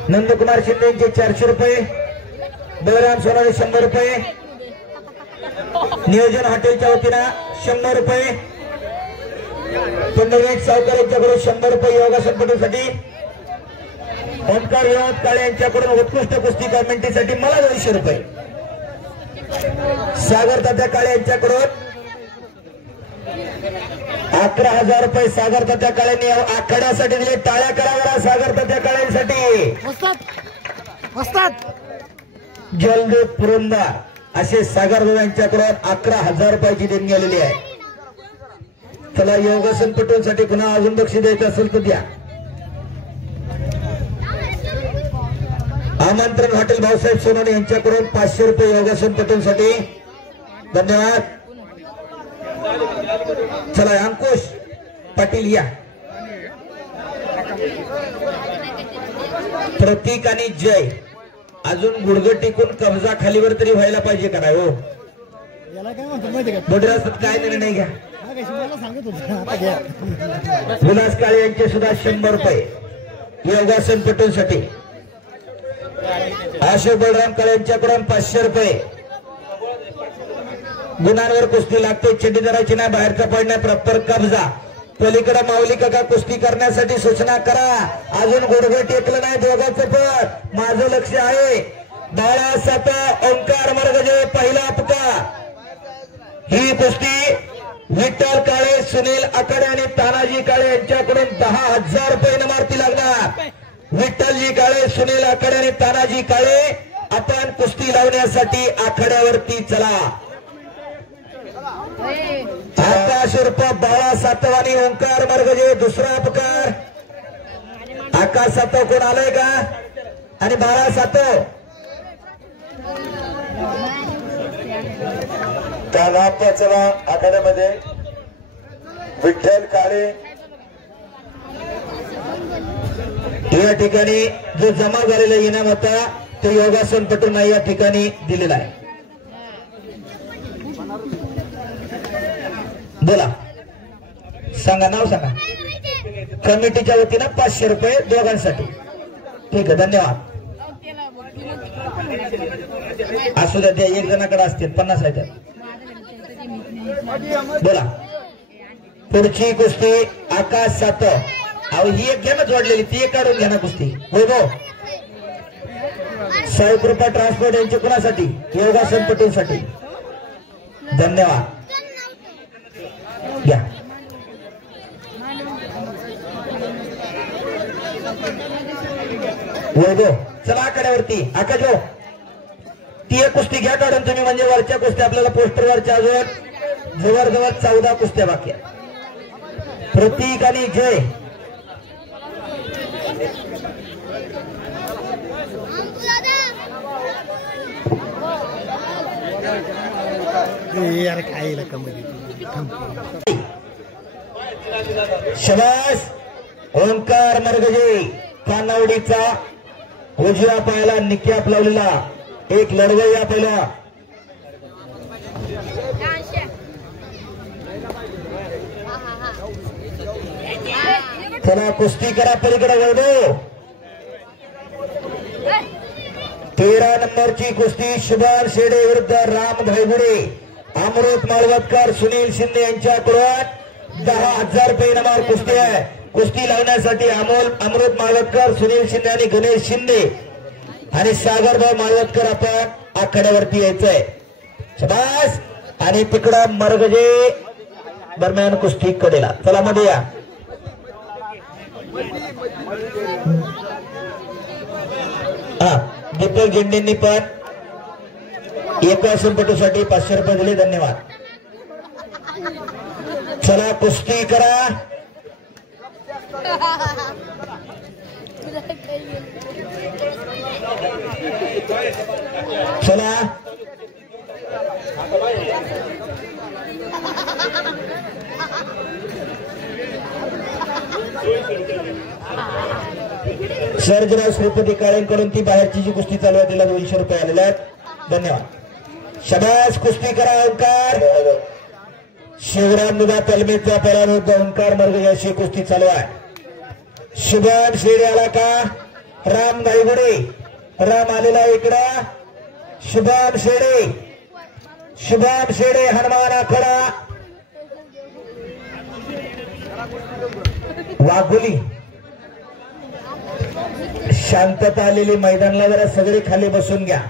नंदकुमार शिंदे यांचे 400 रुपये. बलराम सोनारे 100 रुपये. नियोजन हॉटेलच्या वतीनं 100 रुपये. पंढरनाथ सावकार यांच्याकडून 100 रुपये योगासनपटूसाठी. ओंकार विनोद काळे यांच्याकडून उत्कृष्ट कुस्ती कमेंट्रीसाठी मला 200 रुपये. सागर तात्या काळे यांच्याकडून 11,000 रुपये. सागर तात्या काळेंनी आखाड्यासाठी दिले. टाळ्या करा सागर तात्या काळेंसाठी. जलदेव पुरंदर असे सागर यांच्याकडून 11,000 रुपयाची देणगी आलेली आहे. चला योगासनपटूंसाठी पुन्हा अजून बक्षीस द्यायचं असेल तर द्या. आमंत्रण हॉटेल भाऊसाहेब सोनवणे यांच्याकडून 500 रुपये योगासनपटूंसाठी. धन्यवाद. चला अंकुश पाटील या. प्रतीक आणि जय अजून गुडघं टिकून कब्जा खालीवर तरी व्हायला पाहिजे का नाही हो. बोडरासात काय निर्णय घ्या. विलास काळे यांचे सुद्धा 100 रुपये योगासनपटूंसाठी. अशोक बलराम काळे यांच्याकडून 500 रुपये. गुणांवर कुस्ती लागते, चड्डी धरायची नाही, बाहेरचा पडण्या प्रॉपर कब्जा. पलीकडे माऊली काका कुस्ती करण्यासाठी सूचना करा. अजून गुडघे टेकलं नाही दोघांचं पण माझं लक्ष आहे. बाळासाहेब ओंकार मरगजे पहिला पुकार. ही कुस्ती विठ्ठल काळे, सुनील आकडे आणि तानाजी काळे यांच्याकडून 10,000 रुपये मारती लागणार. विठ्ठलजी काळे, सुनील आकडे आणि तानाजी काळे आपण कुस्ती लावण्यासाठी आखाड्यावरती चला. आकाश उर्फ बाळा सातव आणि ओंकार मरगजे दुसरा अपकार. आकाश सातव कोण आलाय का आणि बाळा सातव चला आखाड्यामध्ये विठ्ठल काळे या ठिकाणी जो जमा झालेला इनाम होता तो योगासनपटूंना या ठिकाणी दिलेला आहे. बोला सांगा, नाव सांगा. कमिटीच्या वतीनं 500 रुपये दोघांसाठी. ठीक आहे, धन्यवाद. असू द्या, त्या 1 जणाकडे असतील 50 आहेत. बोला पुढची कुस्ती आकाश सातव. अहो ही एक घ्या ना जोडलेली, ती एक काढून घ्या ना कुस्ती. वैभव साई कृपा ट्रान्सपोर्ट यांच्या कुणासाठी? योगासनपटूंसाठी. धन्यवाद. घ्या. वैभव चला आकड्यावरती. आकाश भाऊ ती एक कुस्ती घ्या काढून तुम्ही, म्हणजे वरच्या कुस्त्या आपल्याला पोस्टरवरच्या अजून जवळजवळ 14 कुस्त्या बाकी आहेत. प्रतीक आणि जय शबास. ओंकार मरगजे कानावडीचा उजव्या पायाला निक्याप लावलेला एक लढवय्या पहिला. चला कुस्ती करा पलीकडे. वैभव 13 नंबरची कुस्ती शुभान शेडे विरुद्ध राम धायगुडे. अमृत माळवतकर, सुनील शिंदे यांच्याकडून 10,000 रुपये इनामावर कुस्ती आहे. कुस्ती लावण्यासाठी अमृत माळवतकर, सुनील शिंदे आणि गणेश शिंदे आणि सागरभाऊ माळवतकर आपण आखाड्यावरती यायचंय. शबास. आणि तिकडं मरगजे दरम्यान कुस्ती कडेला. चला मध्ये या. हा दीपक झेंडेंनी पण योगासनपटूसाठी 500 रुपये दिले. धन्यवाद. चला कुस्ती करा. चला सर्जराव श्रीपती काळेंकडून ती बाहेरची जी कुस्ती चालू आहे तिला 200 रुपये आलेले आहेत. धन्यवाद. शबास. कुस्ती करा. ओंकार शिवराम दुधा तलमेचा पहिला ओंकार मरगजे अशी कुस्ती चालू आहे. शुभम शेडे आला का? राम धायगुडे. राम आलेला इकडं. शुभम शेडे हनुमान आखडा वाघोली. शांतता आलेली मैदानाला. जरा सगळे खाली बसून घ्या.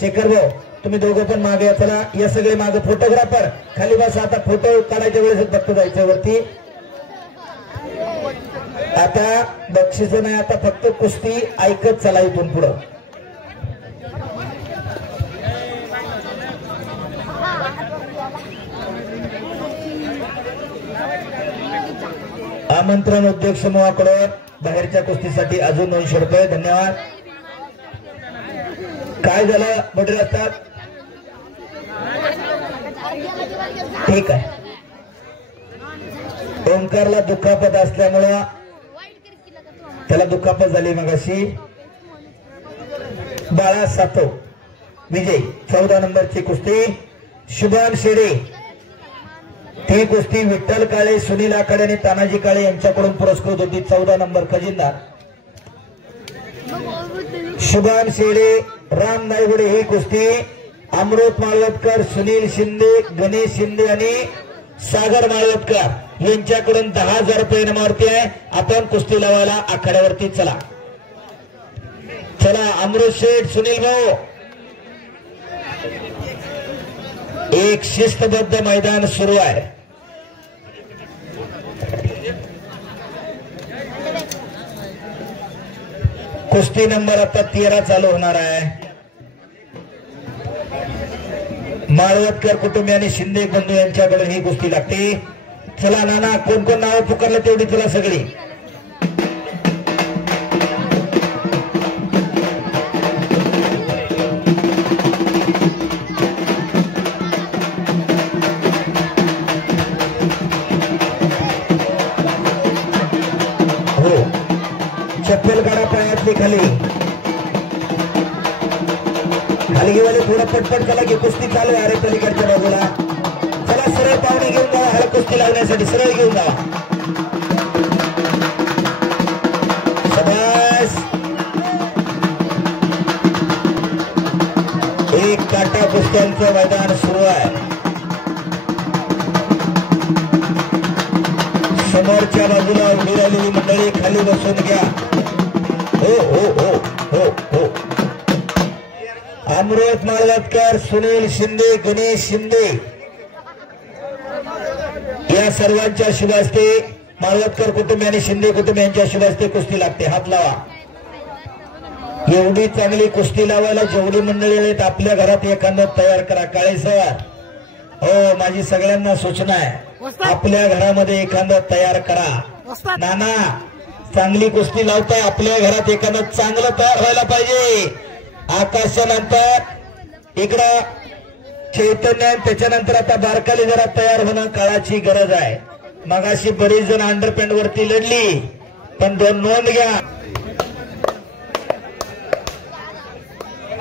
शेखर भाऊ तुम्ही दोघं पण मागे या. चला या सगळे मागे. फोटोग्राफर खाली बसा. आता फोटो काढायच्या वेळेस फक्त जायचं वरती. आता बक्षीस नाही, आता फक्त कुस्ती ऐकत चला इथून पुढं. आमंत्रण उद्योग समूहाकडून बाहेरच्या कुस्तीसाठी अजून 200 रुपये. धन्यवाद. काय झालं मोठे असतात? ठीक आहे. ओंकारला दुखापत असल्यामुळं त्याला दुखापत झाली मगाशी. बाळा सातव विजय 14 नंबरची कुस्ती. शुभम शेडे ती कुस्ती विठ्ठल काळे, सुनील आखाडे आणि तानाजी काळे यांच्याकडून पुरस्कृत होती. 14 नंबर खजिनदार शुभम शेडे, राम नायगुडे ही कुस्ती अमृत माळवतकर, सुनील शिंदे, गणेश शिंदे आणि सागर माळवतकर यांच्याकडून 10,000 रुपये इनामावरती आहे. आपण कुस्ती लावायला आखाड्यावरती चला. चला अमृत शेठ, सुनील भाऊ. एक शिस्तबद्ध मैदान सुरू आहे. कुस्ती नंबर आता 13 चालू होणार आहे. माळवतकर कुटुंबी आणि शिंदे बंधू यांच्याकडून ही कुस्ती लागते. चला नाना, कोण कोण नाव पुकारलं तेवढी तुला सगळी. चप्पल काढा पायातली खाली. हलगीवाले थोडं पटपट चला की कुस्ती चालू आहे. अरे पलीकडच्या बाजूला चला, सरळ पाहुणे घेऊन जावा. हर कुस्ती लावण्यासाठी सरळ घेऊन जावा. शाबास. एक काटा कुस्त्यांचं मैदान सुरू आहे. समोरच्या बाजूला उभी राहिलेली मंडळी खाली बसून घ्या. हो हो हो हो हो. अमृत माळवतकर, सुनील शिंदे, गणेश शिंदे या सर्वांच्या शुभ हस्ते, माळवतकर कुटुंब आणि शिंदे कुटुंब यांच्या शुभ हस्ते कुस्ती लागते. हात लावा. एवढी चांगली कुस्ती लावायला जेवढी मंडळी आहेत आपल्या घरात एखादं तयार करा. काळे सर, हो माझी सगळ्यांना सूचना आहे, आपल्या घरामध्ये एखादं तयार करा. नाना, चांगली कुस्ती लावताय, आपल्या घरात एखादं चांगलं तयार व्हायला पाहिजे. आकाशानंतर इकडं चैतन्य, त्याच्यानंतर आता बारकाली जरा तयार होणं काळाची गरज आहे. मगाशी बरीच जण अंडरपॅन्ट वरती लढली, पण दोन नोंद घ्या.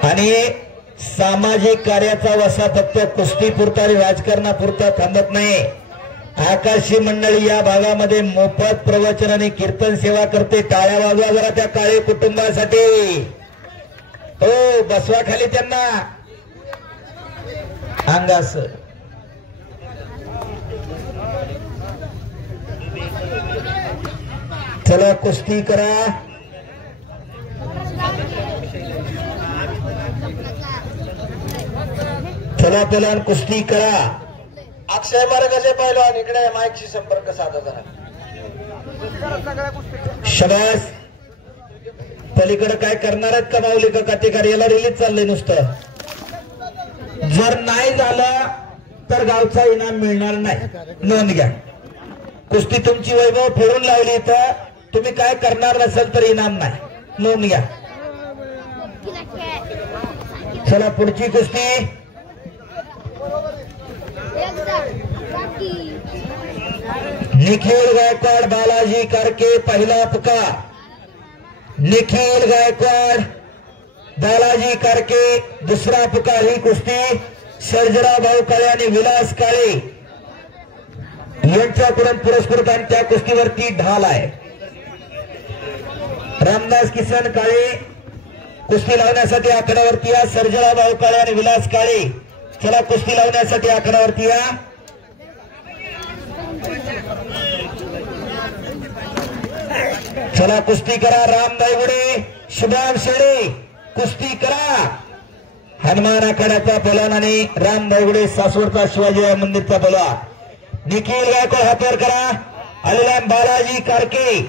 आणि सामाजिक कार्याचा वसा फक्त कुस्ती पुरता आणि राजकारणापुरता थांबत नाही. आकाशी मंडळी या भागामध्ये मोफत प्रवचन आणि कीर्तन सेवा करते. टाळ्या वाजवा जरा त्या काळे कुटुंबासाठी. हो, बसवा खाली त्यांना अंगास. चला कुस्ती करा. चला पहिला कुस्ती करा. अक्षय मार्गाचे पैलवान इकडे माईकशी संपर्क साधा जरा. शाबास. पलीकडे काय करणार आहेत का माऊली का कातेकार? याला रिलीज चाललंय नुसतं. जर नाही झालं तर गावचा इनाम मिळणार नाही. नोंद घ्या. कुस्ती तुमची वैभव फेरून लावली तर तुम्ही काय करणार नसेल तर इनाम नाही. नोंद घ्या. चला पुढची कुस्ती. निखिल गायकवाड, बालाजी कारके पहिला पुकार. निखिल गायकवाड, बालाजी कारके दुसरा पुकार. ही कुस्ती सर्जराव भाऊ काळे आणि विलास काळे यांच्याकडून पुरस्कृत आणि त्या कुस्तीवरती ढाल आहे. रामदास किसन काळे कुस्ती लावण्यासाठी आकड्यावरती या. सर्जराव भाऊ काळे आणि विलास काळे चला कुस्ती लावण्यासाठी आकड्यावरती या. चला कुस्ती करा. राम नायगुडे, शुभम शेडे कुस्ती करा. हनुमान आखाड्याचा पलान आणि राम नायगुडे सासवडचा शिवाजी मंदिरचा पलान. निखिल गायकवाड हातवर करा. आलेला बालाजी कारके,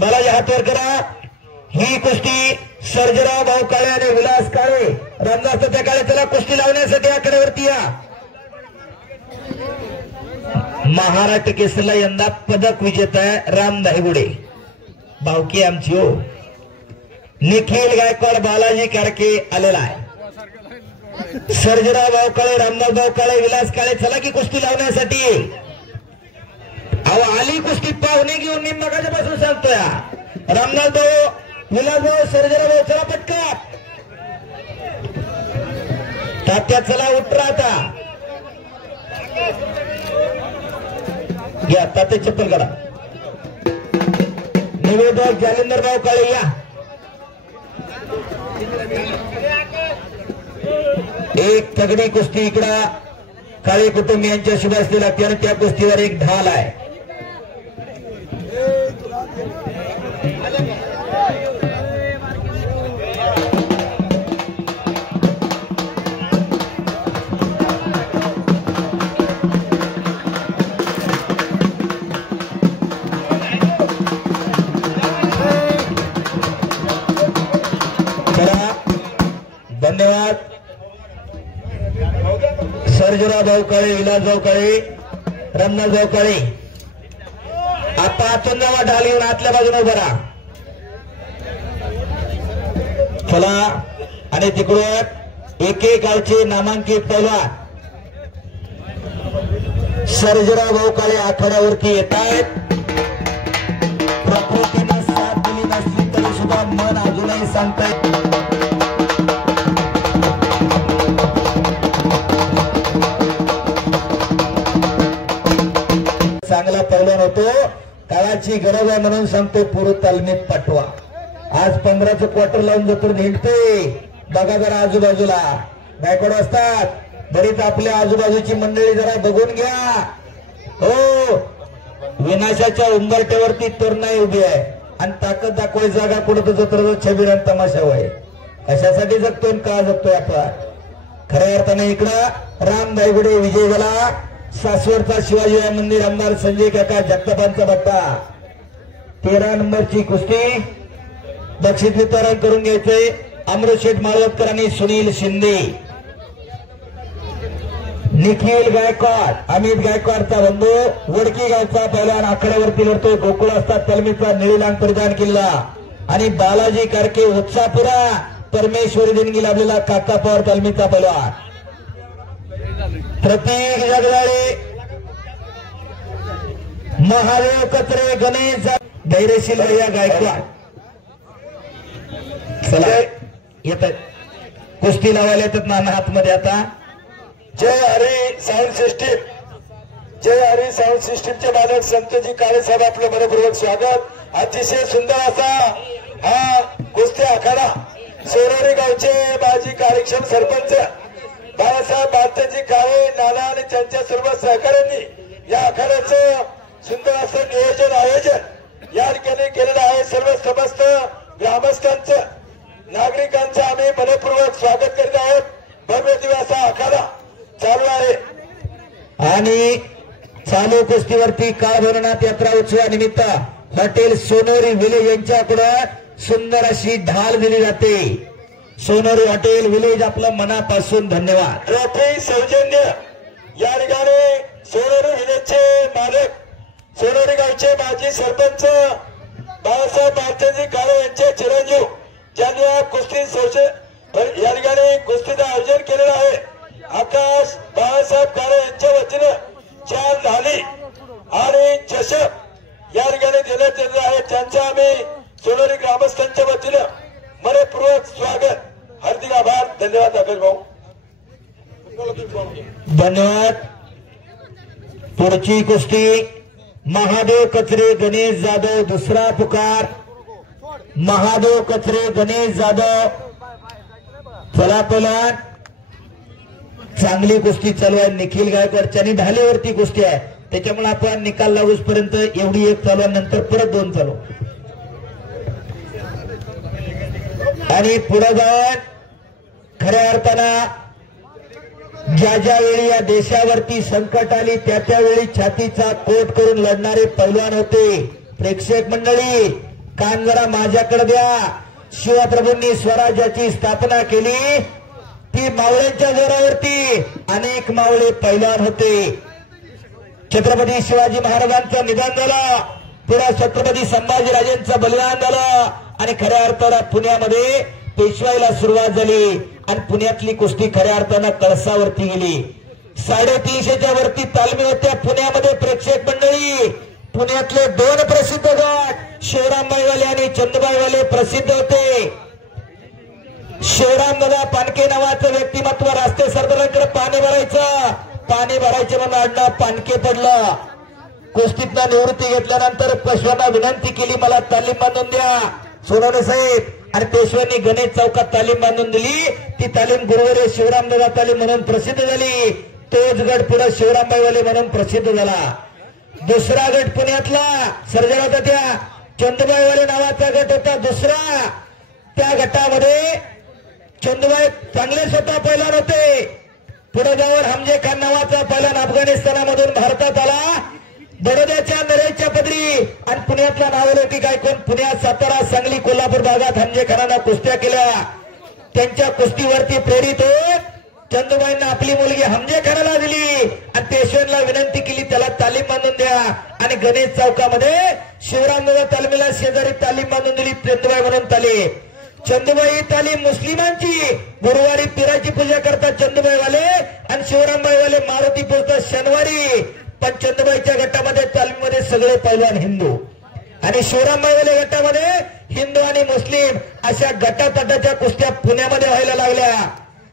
बालाजी हातवर करा. ही कुस्ती सर्जराव भाऊ काळे आणि विलास काळे रामदास त्या काळे. चला कुस्ती लावण्यासाठी आकड्यावरती या. महाराष्ट्र केसरीला यंदा पदक विजेता आहे राम धायगुडे, भावकी आमची हो. निखिल गायकवाड, बालाजी कारके आलेला आहे. सर्जराव भाऊकाळे, रामदास भाऊकाळे, विलास काळे, चला की कुस्ती लावण्यासाठी. अहो आली कुस्ती पाहुणे घेऊन, मी मगाच्यापासून सांगतोय. रामदास भाऊ, विलास भाऊ, सर्जराव भाऊ, चला पटका. तात्या चला उठरा आता. घ्या तात्या चप्पल काढा. निवेदक जालिंदर भाऊकाळे या. एक तगडी कुस्ती इकडं काळे कुटुंबियांच्या शुभ असते लागते आणि त्या कुस्तीवर एक ढाल आहे. धन्यवाद. सर्जराव भाऊकाळे, विलास भाऊकाळे, रामदास भाऊकाळे. आता आतून जावा, ढाल येऊन आतल्या बाजूने उभा राहा. चला. आणि तिकडून एके गावचे नामांकित पैलवान सर्जराव भाऊकाळे आखाड्यावरती येत आहेत. प्रकृतीने साथ दिली नसली तरी सुद्धा मन अजूनही सांगतायत. चांगला पैलवान होतो, काळाची गरज आहे म्हणून सांगतो, पूर्व तालमीत पाठवा. आज 15चं क्वार्टर लावून जातो, हिंडते. बघा जरा आजूबाजूला गायकवाड असतात, बरीच आपल्या आजूबाजूची मंडळी जरा बघून घ्या. हो, विनाशाच्या उंबरट्यावरती तरुणाई उभी आहे आणि ताकद दाखवायची जागा कुठं जत्र छबीर तमाशा होय. कशासाठी जगतोय, का जगतोय आपण? खऱ्या अर्थाने इकडं राम धायगुडे विजय झाला. सासवडचा शिवाजी मंदिर आमदार संजय काका जगतापांचा बट्टा. 13 नंबरची कुस्ती बक्षीस वितरण करून घ्यायचंय. अमृतशेठ माळवतकर आणि सुनील शिंदे. निखिल गायकवाड, अमित गायकवाडचा बंधू, वडकी गावचा पहिला आखाड्यावरती लढतोय. गोकुळ असतात तालमीचा निळीलांग परिधान किल्ला आणि बालाजी कारके उत्सापुरा, परमेश्वरी देणगी लाभलेला काका पवार तालमीचा पहिलवान. प्रतीक जगदाळे, महादेव कचरे, गणेश धैर्यशील या गायकवाड. चला येत कुस्ती लावायला येतात नाना हातमध्ये. आता जय हरी साऊंड सिस्टीम, जय हरी साऊंड सिस्टीमचे मालक संतजी काळे साहेब, आपलं मनपूर्वक स्वागत. अतिशय सुंदर असा हा कुस्ती आखाडा सोनोरी गावचे माजी कार्यक्षम सरपंच बाळासाहेब बालतेजी काळे, नाना आणि त्यांच्या सर्व सहकाऱ्यांनी या आखाड्याचं सुंदर असं नियोजन आयोजन या ठिकाणी केलेलं आहे. सर्व समस्त ग्रामस्थांचं, नागरिकांचं आम्ही मनपूर्वक स्वागत करीत आहोत. भव्य दिवस आखाडा चालू आहे आणि चालू कुस्तीवरती काळ भरवण्यात यात्रा उत्सवानिमित्त हॉटेल सोनोरी विलेज यांच्याकडे सुंदर अशी ढाल दिली जाते. सोनोरी हॉटेल विलेज आपलं मनापासून धन्यवाद. ट्रॉफी सौजन्य या ठिकाणी सोनोरी विलेजचे मालक, सोनोरी गावचे माजी सरपंच बाळासाहेब बालतेजी काळे यांचे चिरंजीव, ज्यांनी या कुस्ती या ठिकाणी कुस्तीचं आयोजन केलेलं आहे. आकाश बाळासाहेब काळे यांच्या वतीनं 4 ढाली आणि चषक या ठिकाणी देण्यात येणार आहे. त्यांचं आम्ही सोनोरी ग्रामस्थांच्या वतीनं मनपूर्वक स्वागत, हार्दिक आभार, धन्यवाद. आकाश भाऊ धन्यवाद. पुढची कुस्ती महादेव कचरे, गणेश जाधव. दुसरा पुकार महादेव कचरे, गणेश जाधव. चला पहिलवान, चांगली कुस्ती चालू आहे. निखिल गायकवाडच्या ढालीवरती कुस्ती आहे, त्याच्यामुळे आपण निकाल लागूस पर्यंत एवढी एक चालू, नंतर परत 2 चालू. आणि पुढे जाऊन खऱ्या अर्थानं ज्या ज्या वेळी या देशावरती संकट आली त्या त्यावेळी छातीचा कोट करून लढणारे पैलवान होते. प्रेक्षक मंडळी, कान जरा माझ्याकडे द्या. शिवप्रभूंनी स्वराज्याची स्थापना केली, ती मावळ्यांच्या जोरावरती. अनेक मावळे पैलवान होते. छत्रपती शिवाजी महाराजांचं निधन झालं, पुढे छत्रपती संभाजीराजेंचं बलिदान झालं आणि खऱ्या अर्थानं पुण्यामध्ये पेशवाईला सुरुवात झाली आणि पुण्यातली कुस्ती खऱ्या अर्थानं कळसावरती गेली. 350च्या वरती तालमी होत्या पुण्यामध्ये. प्रेक्षक मंडळी, पुण्यातले 2 प्रसिद्ध गट शिवरामबाईवाले आणि चंदूबाईवाले प्रसिद्ध होते. शिवरामदादा पानके नावाचं व्यक्तिमत्व रास्ते सरदारांकडे पाणी भरायचे म्हणून अण्णा पानके पडलं. कुस्तीतनं निवृत्ती घेतल्यानंतर पेशव्यांना विनंती केली, मला तालीम बांधून द्या सोनवणे साहेब, आणि पेशव्यांनी गणेश चौकात तालीम बांधून दिली. ती तालीम गुरुवारी शिवरामदादा तालीम म्हणून प्रसिद्ध झाली. तोच गट पुढे शिवरामबाईवाले म्हणून प्रसिद्ध झाला. दुसरा गट पुण्यातला सर्जा होता, त्या चंदूबाईवाले नावाचा गट होता दुसरा. त्या गटामध्ये चंदूबाई चांगले स्वतः पैलवान होते. पुढे जाऊन हमजे खान नावाचा पैलवान अफगाणिस्तानामधून भारतात आला, बडोद्याच्या नरेच्या पदरी, आणि पुण्यातला नावलौकिक ऐकून पुण्यात, सातारा, सांगली, कोल्हापूर भागात हमजे खानानं कुस्त्या केल्या. त्यांच्या कुस्तीवरती प्रेरित होत चंदूबाईंना आपली मुलगी हमजे खानाला दिली आणि पेशव्यांना विनंती केली, त्याला तालीम बांधून द्या. आणि गणेश चौकामध्ये शिवरामदादा तालमीला शेजारी तालीम बांधून दिली, चंदूबाई म्हणून तालीम. चंदूबाई तालीम मुस्लिमांची. गुरुवारी पिराची पूजा करतात चंदूबाईवाले आणि शिवरामबाईवाले मारुती पूजतात शनिवारी. पण चंदूबाईच्या गटामध्ये तालीममध्ये सगळे पैलवान हिंदू आणि शिवरामबाईवाले गटामध्ये हिंदू आणि मुस्लिम अशा गटातटाच्या कुस्त्या पुण्यामध्ये व्हायला लागल्या.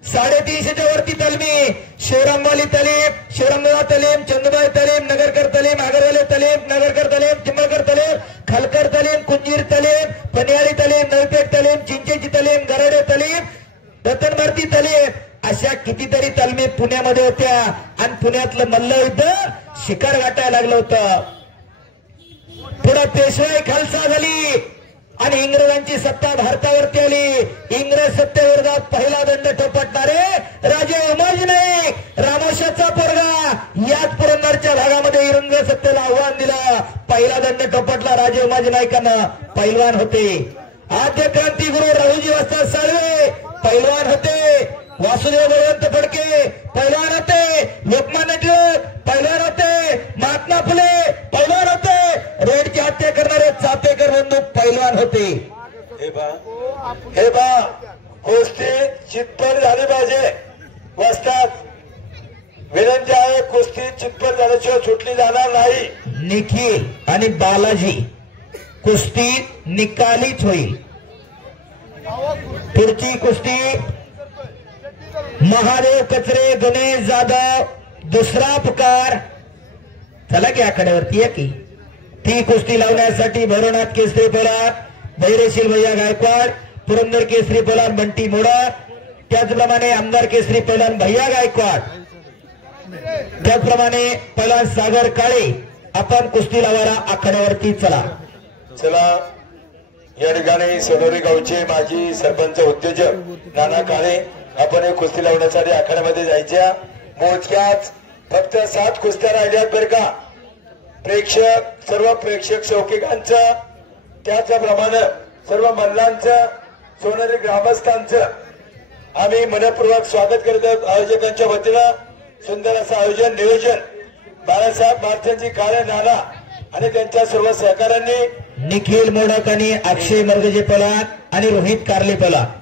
350च्या वरती तालमी. शिवरामवाली तालीम, शिवरामदादा तालीम, चंदूबाई तालीम, नगरकर तालीम, आगरवाले तालीम, नगरकर तालीम, चिंबळकर तालीम, खालकर तालीम, कुंजीर तालीम, पनियारी तालीम, नळपेट तालीम, चिंचेची तालीम, गराडे तालीम, रतन भारती तालीम, अशा कितीतरी तालमी पुण्यामध्ये होत्या. आणि पुण्यातलं मल्लयुद्ध शिखर गाठायला लागलं होतं. पुढे पेशवाई खालसा झाली आणि इंग्रजांची सत्ता भारतावरती आली. इंग्रज सत्तेविरोधात पहिला दंड ठोपटणारे राजे उमाजी नाईक, रामोशाचा पोरगा, याच पुरंदरच्या भागामध्ये इंग्रज सत्तेला आव्हान दिलं. पहिला दंड ठोपटला राजे उमाजी नाईकांना. पैलवान होते आद्य क्रांतिगुरु राहुजी वस्ताद साळवे, पैलवान होते वासुदेव बळवंत फडके, पैलवान होते लोकमान्य टिळक, पैलवान होते महात्मा फुले, पैलवान होते रेडची हत्या करणारे चापेकर बंधू, पैलवान होते. हे बा कुस्ती चितपर झाली पाहिजे. वस्ताद विनंती आहे, कुस्ती चितपर झाल्याशिवाय सुटली जाणार नाही. निखिल आणि बालाजी कुस्ती निकालीच होईल. पुढची कुस्ती महादेव कचरे, गणेश जाधव, दुसरा पुकार. चला की आखाड्यावरती या की. ती कुस्ती लावण्यासाठी भैरवनाथ केसरी पैलवान धैर्यशील भैया गायकवाड, पुरंदर केसरी पैलवान बंटी मोडा, त्याचप्रमाणे आमदार केसरी पैलवान भैया गायकवाड, त्याचप्रमाणे पैलवान सागर काळे, आपण कुस्ती लावायला आखाड्यावरती चला. या ठिकाणी सोनोरी गावचे माजी सरपंच उद्योजक नाना काळे, आपण एक कुस्ती लावण्यासाठी आखाड्यामध्ये जायच्या. मोजक्याच फक्त 7 कुस्त्या राहिल्यात बरं का. सर्व प्रेक्षक शौकिकांचं, त्याचप्रमाणे सर्व मल्लांचं, सोनेरी ग्रामस्थांचं आम्ही मनपूर्वक स्वागत करत आहोत. आयोजकांच्या वतीनं सुंदर असं आयोजन नियोजन बाळासाहेब मार्चनजी काळे नाना आणि त्यांच्या सर्व सहकाऱ्यांनी, निखिल मोडक आणि अक्षय मर्गजे पैलवान आणि रोहित कारले पैलवान.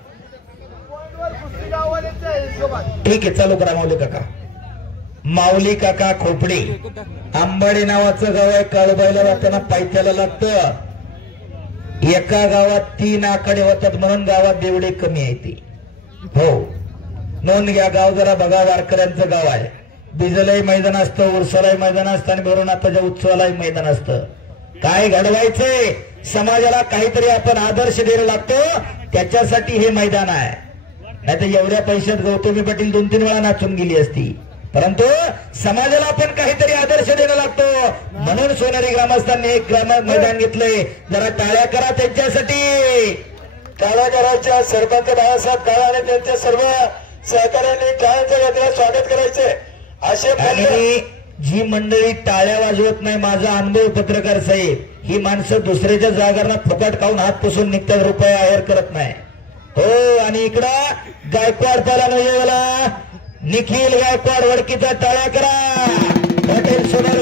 ठीक आहे, चालू करा. माऊली काका, माऊली काका खोपडे, आंबाडे नावाचं गाव आहे. काळूबाईला जाताना पायथ्याला लागतं. एका गावात 3 आकडे होतात म्हणून गावात देवडे कमी आहे ती. हो, नोंद घ्या. गाव जरा बघा, वारकऱ्यांचं गाव आहे. बिजलाही मैदान असतं, उरसालाही मैदान असतं आणि भैरवनाथाच्या उत्सवालाही मैदान असतं. काय घडवायचंय समाजाला, काहीतरी आपण आदर्श द्यायला लागतो, त्याच्यासाठी हे मैदान आहे. नाही तर एवढ्या पैशात गौतमी पाटील 2-3 वेळा नाचून गेली असती. परंतु समाजाला आपण काहीतरी आदर्श देणं लागतो, म्हणून सोनेरी ग्रामस्थांनी एक मैदान घेतलंय. जरा टाळ्या करा त्यांच्यासाठी. टाळ्या करायच्या. सरपंच बाळासाहेब काळे आणि त्यांच्या सर्व सहकार्यांनी टाळ्यांच्या गतीला स्वागत करायचे. असे आणि जी मंडळी टाळ्या वाजवत नाही, माझा अनुभव पत्रकार साहेब, ही माणसं दुसऱ्याच्या जागांना फुकट खाऊन हात पुसून निघतात, रुपया आहेर करत नाही. हो, आणि इकडं गायकवाड पाला निखिल गायकवाड वडकीचा टाळ्या करा. हॉटेल सोनार